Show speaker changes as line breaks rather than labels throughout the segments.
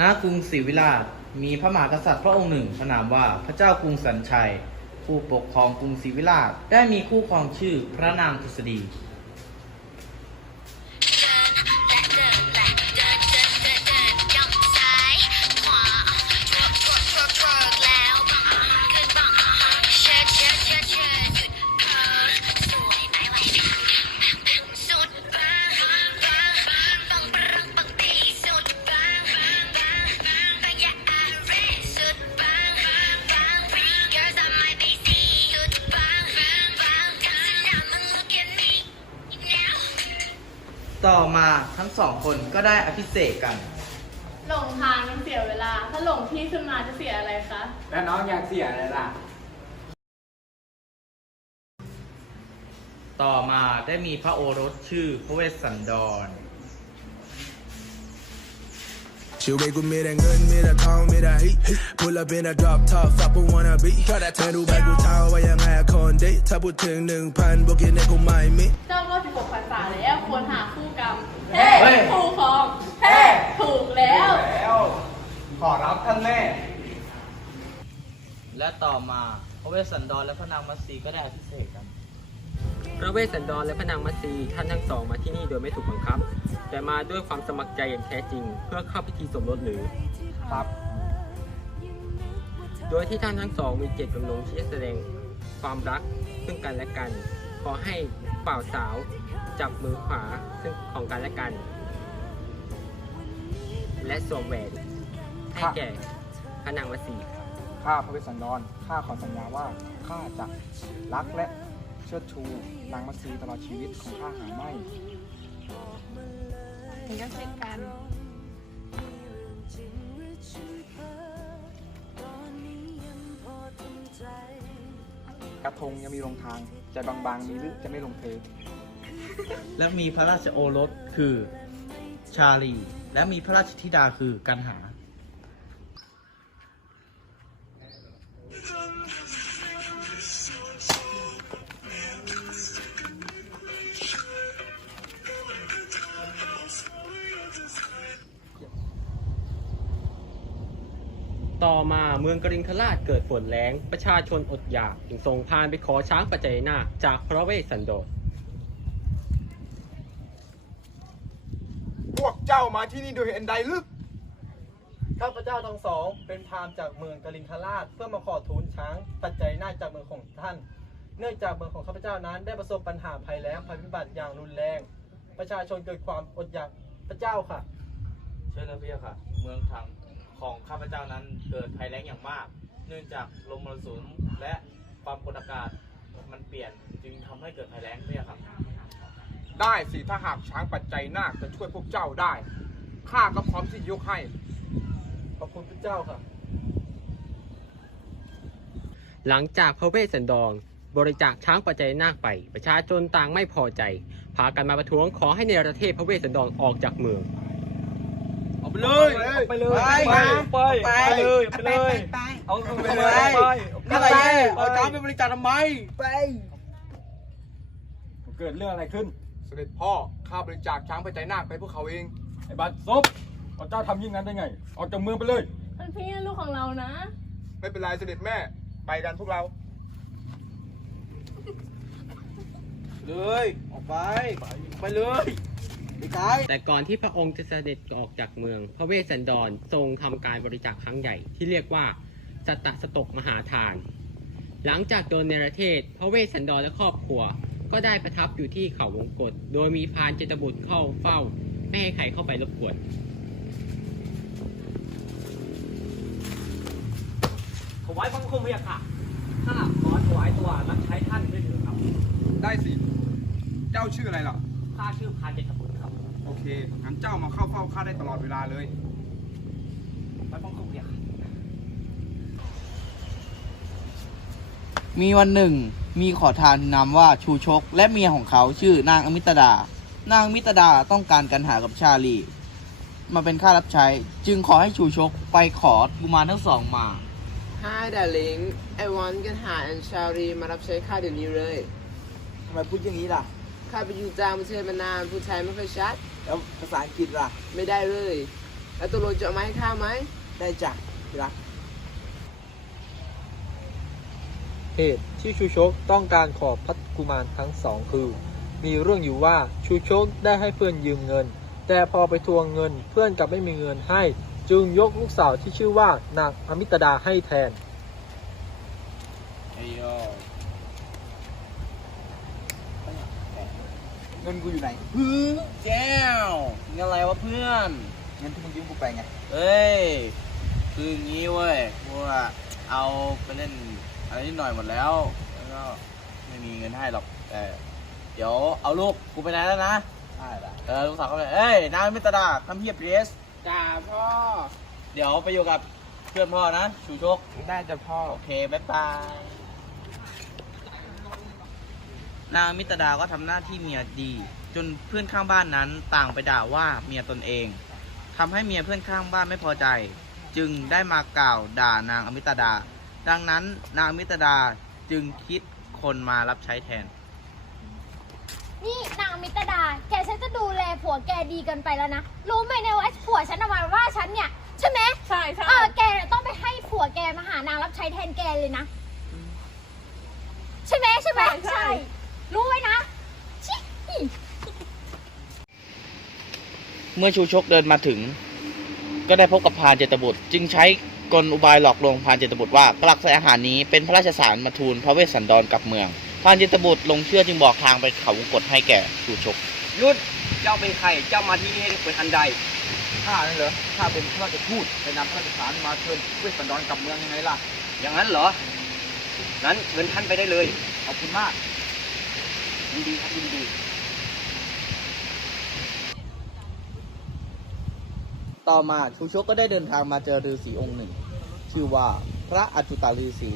ณกรุงศรีวิลาชมีพระมหากษัตริย์พระองค์หนึ่งพระนามว่าพระเจ้ากรุงสันชัย ผู้ปกครองกรุงศรีวิลาชได้มีคู่ครองชื่อพระนางทุษฎี
สอง
คนก็ได้อภิเษกกัน
หลงทางมันเสียเวลา ถ้าหลงที่ขึ้นมาจะเสียอะไรคะ
แล้วน้องอยากเสียอะไรล่ะ
ต่อมาได้มีพระโอรสชื่อพระเวสสันดร
She wake with me that good, me that calm, me that heat. Pull up in a drop top, fuck who wanna be. Try that ten ดูแบกกูเท้าไว้ยังไงอะคนดีถ้าพูดถึงหนึ่งพันบวกกินในกูไม่มี
เจ้าก็16พรรษาแล้วควรหาคู่กรรม
เฮ้ย
คู่ครองเฮ้ถูกแล้ว
แล้ว ขอรับท่านแม่
และต่อมาพระเวสสันดรและพระนางมัตสีก็ได้อภิเษกกัน
พระเวสสันดรและพระนางมัตสีท่านทั้งสองมาที่นี่โดยไม่ถูกบังคับ แต่มาด้วยความสมัครใจอย่างแท้จริง เพื่อเข้าพิธีสมรสหรือ
ครับ
โดยที่ท่านทั้งสองมีเจตจำนงที่จะแสดงความรักซึ่งกันและกันข อให้บ่าสาวจับมือขวาซึ่งของกันและกัน และสวมแหวนให้แก่พระนางมัตสี
ข้าพระเวสสันดรข้าขอสัญญาว่าข้าจะรักและเชิดชูนางมัตสีตลอดชีวิตของข้าหาไม่
ถึงก็เช่นกัน
กระทงยังมีลงทาง ใจบางๆมีหรือจะไม่ลงเธอ
และมีพระราชโอรสคือชาลี และมีพระราชธิดาคือกันหา
ต่อมาเมืองกริงคราชเกิดฝนแล้ง ประชาชนอดอยากจึงส่งพานไปขอช้างปัจจัยนาคจากพระเวสสันดร
พวกเจ้ามาที่นี่โดยเห็นใดลึก
ข้าพเจ้าทั้งสอง เป็นพราหมณ์จากเมืองกลินทราชเพื่อมาขอทูลช้างปัจจัยหน้าจากเมืองของท่าน เนื่องจากเมืองของข้าพเจ้านั้น ได้ประสบปัญหาภัยแล้งภัยพิบัติอย่างรุนแรง ประชาชนเกิดความอดอยากพระเจ้าค่ะ เชิญนะพี่ค่ะ เมืองทาง ของข้าพเจ้านั้นเกิดภัยแล้งอย่างมาก เนื่องจากลมมรสุมและความกดอากาศมันเปลี่ยนจึงทำให้เกิดภัยแล้งพี่ค่ะ
ได้สิถ้าหากช้างปัจจัยนาคจะช่วยพวกเจ้าได้ข้าก็พร้อมที่จะยกให้
ขอบคุณพระเจ้าค่ะ
หลังจากพระเวสสันดรบริจาคช้างปัจจัยนาคไป ประชาชนต่างไม่พอใจ พากันมาประท้วงขอให้เนรเทศพระเวสสันดรออกจากเมือง
เอาไปเลย
เอาไปเลย
ไป
ไป
ไป
ไปเลยไปเลย
เอา
เอา
ไป
ไป
เล
เลยย
อะไรเนี่ยเอาจ้าไปบริจาคทำไมไป
เกิดเรื่องอะไรขึ้น
เสด็จพ่อข้าบริจาคช้างปัจจัยนาคไปพวกเขาเอง
ไอ้บัตรซบเอาเจ้าทำยิ่งนั้นได้ไง ออกจากเมืองไปเลย
ท่านพี่ลูกของเรานะ
ไม่เป็นไรเสด็จแม่ ไปกันพวกเรา
เลยออกไปไปเลยไปไกล
แต่ก่อนที่พระองค์จะเสด็จออกจากเมือง พระเวสสันดรทรงทำการบริจาคครั้งใหญ่ที่เรียกว่าสัตตสตกมหาทาน หลังจากโดนเนรเทศ พระเวสสันดรและครอบครัว ก็ได้ประทับอยู่ที่เขาวงกฏโดยมีพรานเจตบุตรเข้าเฝ้า ไม่ให้ใครเข้าไปรบกวน
ถวายบังคมพระยาค่ะข้าขอถวายตัวรับใช้ท่านด้วยเถิดครับ
ได้สิ เจ้าชื่ออะไรล่ะ
ข้าชื่อพาเจตบุตรครับ
โอเคงั้นเจ้ามาเข้าเฝ้าข้าได้ตลอดเวลาเลย
ถวายบังคมพระยาค่ะ
มีวันหนึ่ง มีขอทานนามว่าชูชก และเมียของเขาชื่อนางอมิตดา นางอมิตดาต้องการกันหากับชาลี มาเป็นข้ารับใช้ จึงขอให้ชูชกไปขอกุมารทั้งสองมา
Hi darling I want กันหาอันชารีมารับใช้ข้าเดี๋ยวนี้เลย
ทำไมพูดอย่างนี้ล่ะ
ข้าไปอยู่ต่างประเทศมานานพูดไทยไม่ค่อยชัด
แล้วภาษาอังกฤษล่ะ
ไม่ได้เลย
ท
แล้วตกลงจะเอามาให้ข้าไหม
ได้จ้ะที่รัก เหตุที่ชูชกต้องการขอพัดกุมารทั้งสองคือ มีเรื่องอยู่ว่าชูชกได้ให้เพื่อนยืมเงิน แต่พอไปทวงเงินเพื่อนกลับไม่มีเงินให้ จึงยกลูกสาวที่ชื่อว่านางอมิตดาให้แทน
เงินกูอยู่ไหน
แจ้วเงินอะไรวะเพื่อน
เงินที่มึงยืมกูไปไง
เอ้ย คืออย่างงี้เว้ยเพราะว่าเอาไปเล่นอะไรนิดหน่อยหมดแล้ว แล้วก็ไม่มีเงินให้หรอก แต่เดี๋ยวเอาลูกกูไปไหนแล้วนะ
ได้ละ
เออลูกสาวเขาเลยเอ้ยนางมิตรดาคำเพียบเรส
จ้าพ่อ
เดี๋ยวไปอยู่กับเพื่อนพ่อนะ ชูชก
ได้จ้ะพ่อ
โอเค บ๊ายบาย นางมิตรดาก็ทำหน้าที่เมียดี จนเพื่อนข้างบ้านนั้นต่างไปด่าว่าเมียตนเองทำให้เมียเพื่อนข้างบ้านไม่พอใจ จึงได้มากล่าวด่านางอมิตดา ดังนั้นนางอมิตดาจึงคิดคนมารับใช้แทน
นี่นางมิตรดา แกฉันจะดูแลผัวแกดีเกันไปแล้วนะ รู้ไหมเนี่ยว่าไอ้ผัวฉันเอามาว่าฉันเนี่ยใช่ไหม
ใช่ใช่
เออแกต้องไปให้ผัวแกมาหานางรับใช้แทนแกเลยนะ ใช่ไหมใช่ไหม
ใช่ใช่
รู้ไว้นะชิ
เมื่อชูชกเดินมาถึง ก็ได้พบกับพรานเจตบุตร จึงใช้กลอุบายหลอกลวงพรานเจตบุตรว่ากลักใส่อาหารนี้เป็นพระราชสารมาทูลพระเวสสันดรกลับเมืองพรานเจตบุตรลงเชื่อจึงบอกทางไปเขาวงกฏให้แก่ชูชก
ยุดเจ้าเป็นใครเจ้ามาที่นี่ให้เป็นอันใด
ข้านั่นเหรอข้าเป็นพระราชทูตไปนำพระราชสารมาเชิญเวสสันดรกลับเมืองยังไงล่ะ
อย่างนั้นเหรอนั้นเงินท่านไปได้เลย
ขอบคุณมาก
ยินดีครับยินดี
ต่อมาชูชกก็ได้เดินทางมาเจอฤาษีองค์หนึ่ง ชื่อว่าพระอจุตาฤาษี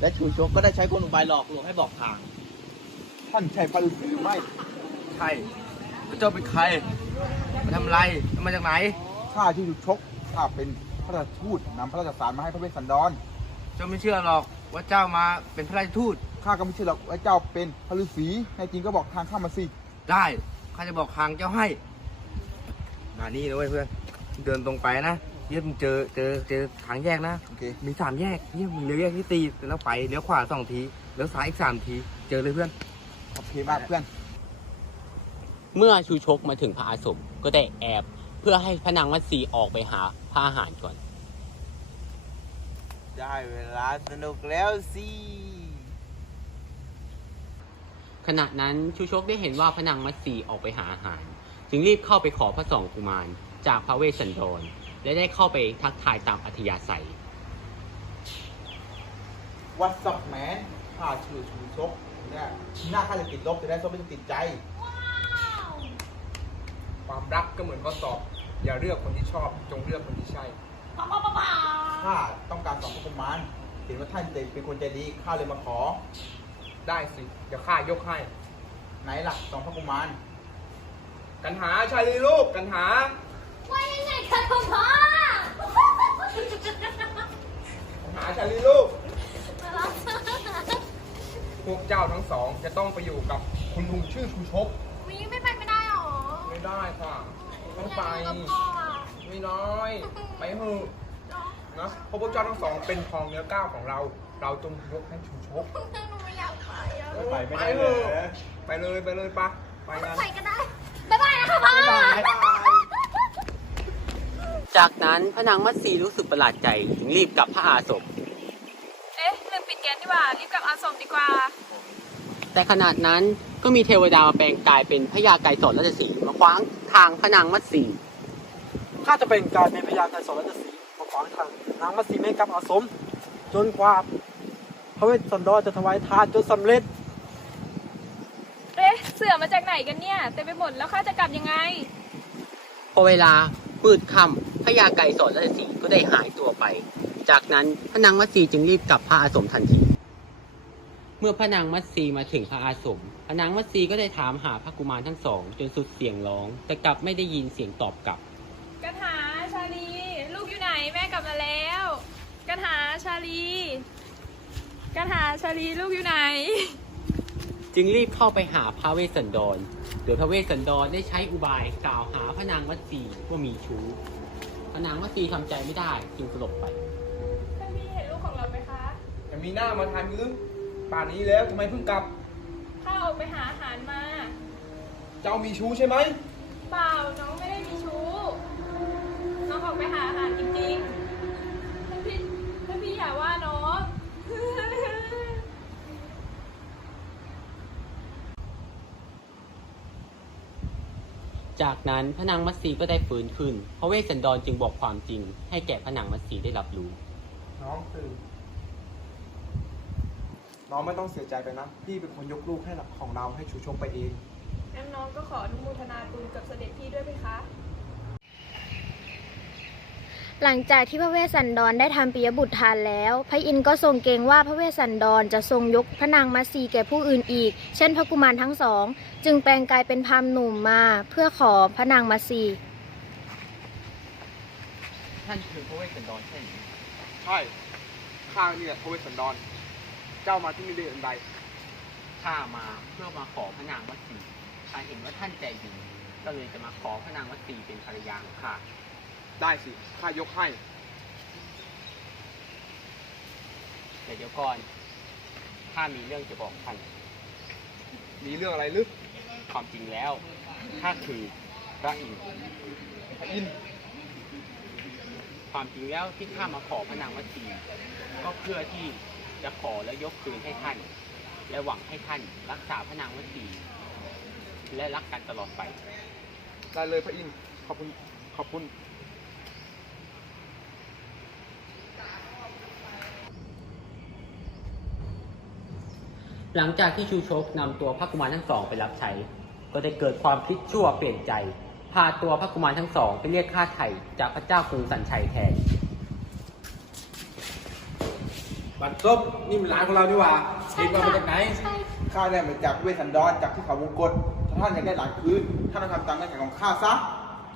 และชูชกก็ได้ใช้กลอุบายหลอกลวงให้บอกทาง
ท่านใช่พระฤาษีหรือไม่
ใช่เจ้าเป็นใครมาทำไรมาจากไหน
ข้าชื่อยุชกข้าเป็นพระราชทูตนำพระราชสารมาให้พระเวสสันดร
เจ้าไม่เชื่อหรอกว่าเจ้ามาเป็นพระราชทูต
ข้าก็ไม่เชื่อหรอกว่าเจ้าเป็นพระฤาษีในจริงก็บอกทางข้ามาสิ
ได้ข้าจะบอกทางเจ้าให้ มานี่นะเว้ยเพื่อนเดินตรงไปนะเยี่ยมงเจอเจอเจอทางแยกนะ
โอเค
มีสามแยกเยี่ยมงเลี้ยวแยกที่ตีแล้วไปเลี้ยวขวาสองทีเลี้ยวซ้ายอีกสามที เจอเลยเพื่อน
โอเคมากเพื่อน
เมื่อชูชกมาถึงพระอาสมก็ได้แอบเพื่อให้พระนางมัตสีออกไปหาพระอาหารก่อน
ได้เวลาสนุกแล้วสิ
ขณะนั้นชูชกได้เห็นว่าพระนางมัตสีออกไปหาอาหาร จึงรีบเข้าไปขอพระสองกุมารจากพระเวสสันดร และได้เข้าไปทักทายตามอัธยาศัย
วัดสับแมนข้าชื่อชูชกเนี่ยหน้าข้าจะติดลบจะได้ส้มไม่ต้องติดใจ
ความรักก็เหมือนข้อสอบ อย่าเลือกคนที่ชอบ จงเลือกคนที่ใช่
ข้าต้องการสองพระกุมารเห็นว่าท่านเป็นคนใจดีข้าเลยมาขอ
ได้สิเดี๋ยวข้ายกให้
ไหนล่ะสองพระกุมาร
กันหาชายลีลูกกันหา
ว่ายังไงคะพ่อพ่อ
กันหาชายลีลูก พวกเจ้าทั้งสองจะต้องไปอยู่กับคุณลุงชื่อชูชก
วิไม่ไปไม่ได้หรอ
ไม่ได้ค่ะต้องไป
อยากอยู่กับพ่ออะ
ไม่น้อยไปเถอะนะเพราะพวกเจ้าทั้งสองเป็นทองเนื้อก้าวของเรา เราจงยกให้ชูชก
หนูไม่อยาก ไปอะ
ไปไม่ได้
เถ
เลย
อะไปเลยไปเลยปะไปกัน
ไปก็ได้บ๊ายบายนะคะพ่อ
จากนั้นพระนางมัตสีรู้สึกประหลาดใจจึงรีบกลับพระอาสม
เอ๊ะลืมปิดแก๊สดีกว่า รีบกลับอาสมดีกว่า
แต่ขนาดนั้นก็มีเทวดามาแปลงกายเป็นพญาไก่สอนราชสีห์มาขวางทางพระนางมัตสี
ข้าจะเป็นการเป็นพยาการสอนรัชสีห์มาขวางทางนางมัตสีไม่กลับอาสม จนกว่าพระเวสสันดรจะถวายทานจนสำเร็จ
เอ๊ะเสือมาจากไหนกันเนี่ยเต็มไปหมดแล้วข้าจะกลับยังไง
พอเวลาปืดค่ำพญาไก่สอนราชสีห์ก็ได้หายตัวไป จากนั้นพระนางมัตสีจึงรีบกลับพระอาสมทันที เมื่อพระนางมัตสีมาถึงพระอาสมพระนางมัตสีก็ได้ถามหาพระกุมารทั้งสอง จนสุดเสียงร้อง แต่กลับไม่ได้ยินเสียงตอบกลับ
กันหาชาลี ลูกอยู่ไหนแม่กลับมาแล้วกันหาชาลีกันหาชาลีลูกอยู่ไหน
จึงรีบเข้าไปหาพระเวสสันดร โดยพระเวสสันดรได้ใช้อุบายกล่าวหาพระนางมัตสีว่ามีชู้นางมัตสีทำใจไม่ได้จึงสลบไป
ท่านพี่เห็นลูกของเราไหมคะ
ยังมีหน้ามาทานมื้อป่านนี้แล้วทำไมเพิ่งกลับ
ข้าออกไปหาอาหารมา
เจ้ามีชู้ใช่ไหม
เปล่าน้องไม่ได้มีชู้ น้องออกไปหาอาหารจริงๆ ท่านพี่ ท่านพี่อย่าว่าน้อง
จากนั้นพระนางมัตสีก็ได้ฟื้นขึ้น พระเวสสันดรจึงบอกความจริง ให้แก่พระนางมัตสีได้รับรู้
น้องตื่นน้องไม่ต้องเสียใจไปนะ พี่เป็นคนยกลูกให้ของเราให้ชูชกไปเอง
งั้นน้องก็ขออนุโมทนาบุญกับเสด็จพี่ด้วยไหมคะ
หลังจากที่พระเวสสันดรได้ทำปิยบุตรทานแล้ว พระอินทร์ก็ทรงเกรงว่าพระเวสสันดรจะทรงยกพระนางมัตสีแก่ผู้อื่นอีก เช่นพระกุมารทั้งสอง จึงแปลงกายเป็นพราหมณ์หนุ่มมาเพื่อขอพระนางมัตสี
ท่านคือพระเวสสันดรใช่ไหม
ใช่ข้าเนี่ยพระเวสสันดร เจ้ามาที่นี่ได้อันใด
ข้ามาเพื่อมาขอพระนางมัตสีข้าเห็นว่าท่านใจดีก็เลยจะมาขอพระนางมัตสีเป็นภรรยาของข้า
ได้สิข้ายกให้
แต่เดี๋ยวก่อนข้ามีเรื่องจะบอกท่าน
มีเรื่องอะไรลึก
ความจริงแล้วข้าคือพระอินทร์
พระอินทร์
ความจริงแล้วที่ข้ามาขอพระนางมัตสีก็เพื่อที่จะขอและยกคืนให้ท่าน และหวังให้ท่านรักษาพระนางมัตสีและรักกันตลอดไป
ได้เลยพระอินทร์ขอบคุณขอบคุณ
หลังจากที่ชูชกนำตัวพระกุมารทั้งสองไปรับใช้ ก็ได้เกิดความคิดชั่วเปลี่ยนใจ พาตัวพระกุมารทั้งสองไปเรียกค่าไถ่จากพระเจ้ากรุงสันชัยแทน
บัตรส้มนี่มันร้านของเราดีกว่าเห็นมาจากไหน
ข้าได้มาจากเวสสันดรจากที่เขาวงกตถ้าท่านอยากได้หลานคืนท่านต้องทำตามเงื่อนไขของข้าซะ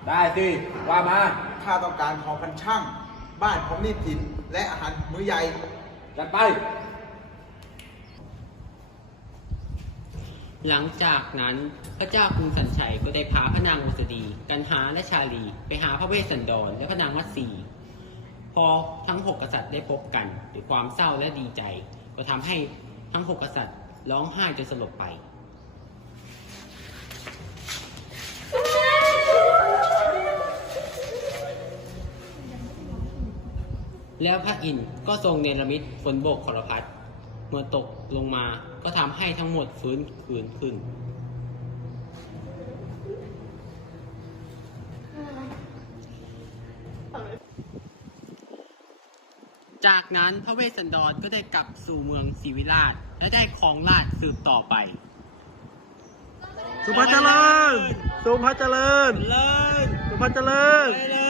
ได้สิ ว่ามา
ข้าต้องการทองพันช่าง บ้านพร้อมหนี่สินและอาหารมื้อใหญ่
จัดไป
หลังจากนั้นพระเจ้ากรุงสันชัยก็ได้พาพระนางวสดี กันหาและชาลี ไปหาพระเวสสันดรและพระนางมัตสีพอทั้งหกกษัตริย์ได้พบกันด้วยความเศร้าและดีใจ ก็ทำให้ทั้งหกกษัตริย์ร้องไห้จนสลบไปแล้วพระอินทร์ก็ทรงเนรมิตฝนโบกขรพัด มื่อตกลงมาก็ทำให้ทั้งหมดฟื้นคืนขึ้น จากนั้นพระเวสสันดรก็ได้กลับสู่เมืองศรีวิราชและได้ครองราชย์สืบต่อไป
สุภาพเจริญ สุภาพเจริญ
เลย
สุภาพเจริญ
ไปเลย